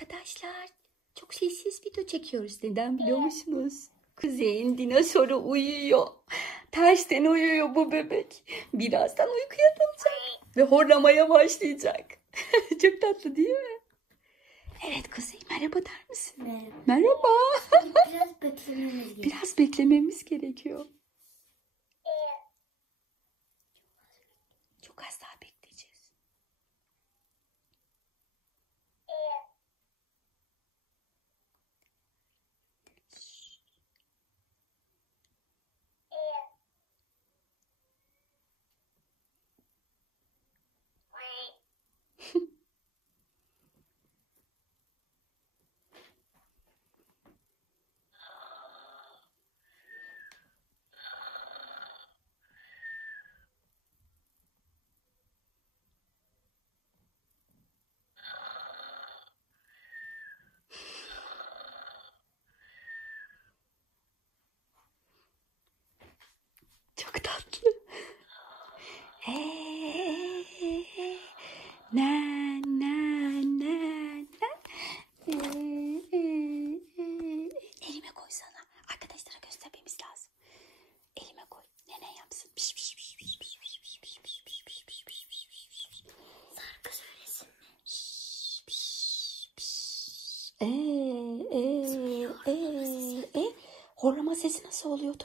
Arkadaşlar çok sessiz video çekiyoruz. Neden biliyor musunuz? Kuzey'in dinozoru uyuyor. Tersten uyuyor bu bebek. Birazdan uykuya dalacak ve horlamaya başlayacak. Çok tatlı değil mi? Evet Kuzey, merhaba der misin? Merhaba. Biraz beklememiz gerekiyor. Çok az daha bekleyeceğiz. Çok tatlı. Na na na na. Elime koysana. Arkadaşlara göstermemiz lazım. Elime koy. Nene yapsın. Piş piş piş piş piş piş piş piş piş piş piş piş piş piş piş piş. Şarkı söylesin mi? Piş piş piş. Horlama sesi nasıl oluyordu?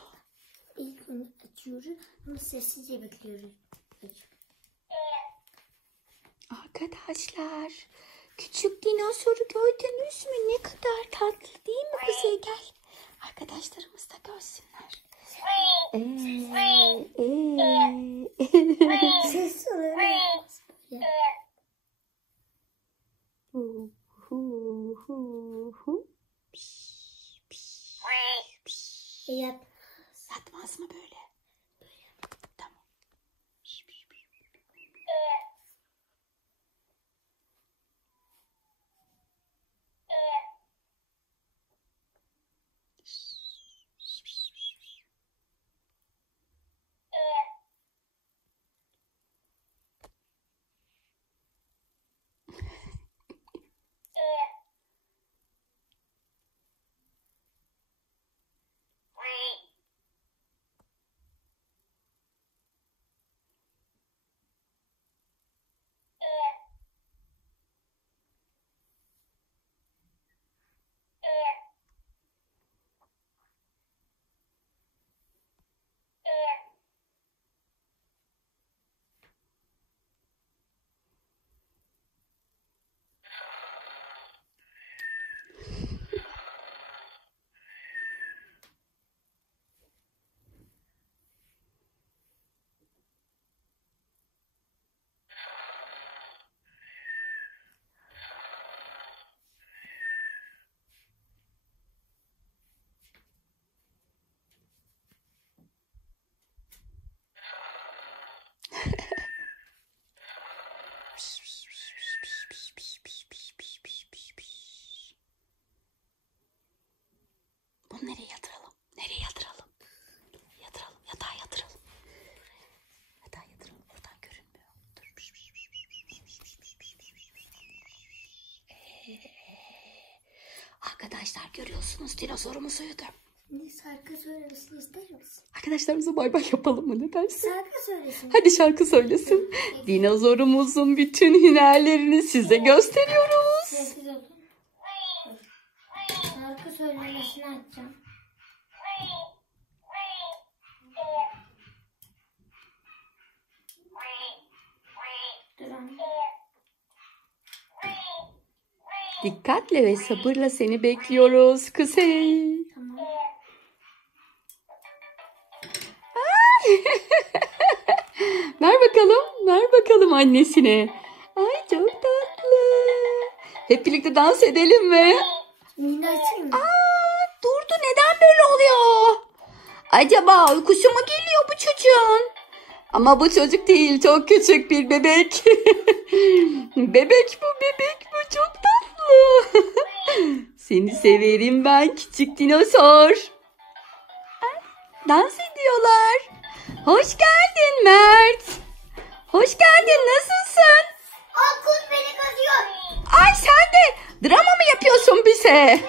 İlk onu açıyoruz ama sessizce bekliyoruz. Arkadaşlar, küçük dinozoru gördünüz mü? Ne kadar tatlı değil mi Kuzey? Gel. Arkadaşlarımız da görsünler. Ses oluyor. Yatmaz mı böyle? Tamam. Bunu nereye yatıralım? Nereye yatıralım? Yatıralım. Yatağa yatıralım. Yatağa yatıralım. Buradan görünmüyor. Dur. Arkadaşlar görüyorsunuz dinozorumuz uyudu. Şimdi şarkı söylemesini ister misin? Arkadaşlarımıza bay bay yapalım mı? Ne dersin? Şarkı söylesin. Hadi şarkı söylesin. Dinozorumuzun bütün hünerlerini size gösteriyoruz. Sessiz olun. Şarkı söylemesini açacağım. Durun. Dikkatle ve sabırla seni bekliyoruz Kuzey. Tamam. Ver bakalım. Ver bakalım annesine. Ay çok tatlı. Hep birlikte dans edelim mi? Şimdi açayım mı? Durdu. Neden böyle oluyor? Acaba uykusu mu geliyor bu çocuğun? Ama bu çocuk değil. Çok küçük bir bebek. Bebek bu, bebek bu. Çok tatlı. Seni severim ben küçük dinozor. Ay, dans ediyorlar. Hoş geldin Mert. Hoş geldin. Nasılsın? Akut beni kazıyor. Ay sen de drama mı yapıyorsun bize?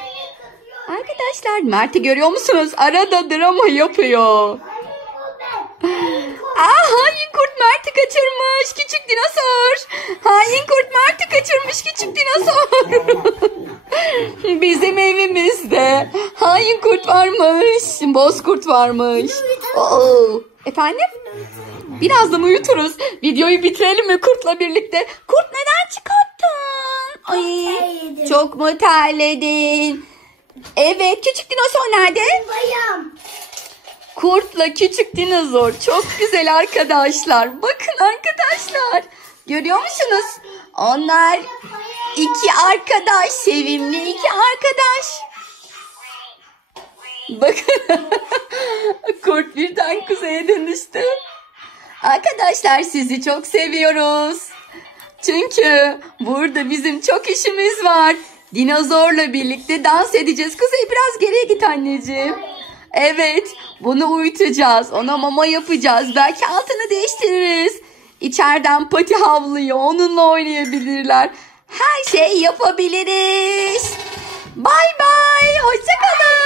Arkadaşlar Mert'i görüyor musunuz? Arada drama yapıyor. Hain kurt Mert'i kaçırmış. Küçük dinozor. Hain kurt Mert'i kaçırmış. Küçük dinozor. Bizim evimizde hain kurt varmış. Bozkurt varmış. Efendim? Birazdan uyuturuz. Videoyu bitirelim mi kurtla birlikte? Kurt neden çıkarttın? Ay, çok mu terledin? Evet, küçük dinozor nerede? Bayım. Kurtla küçük dinozor çok güzel arkadaşlar. Bakın arkadaşlar. Görüyor musunuz? Onlar iki arkadaş. Sevimli iki arkadaş. Bakın. Kurt birden kuzeye dönüştü. Arkadaşlar sizi çok seviyoruz. Çünkü burada bizim çok işimiz var. Dinozorla birlikte dans edeceğiz. Kuzey biraz geriye git anneciğim. Evet, bunu uyutacağız. Ona mama yapacağız. Belki altını değiştiririz. İçeriden Pati havlıyor. Onunla oynayabilirler. Her şey yapabiliriz. Bay bay. Hoşça kalın.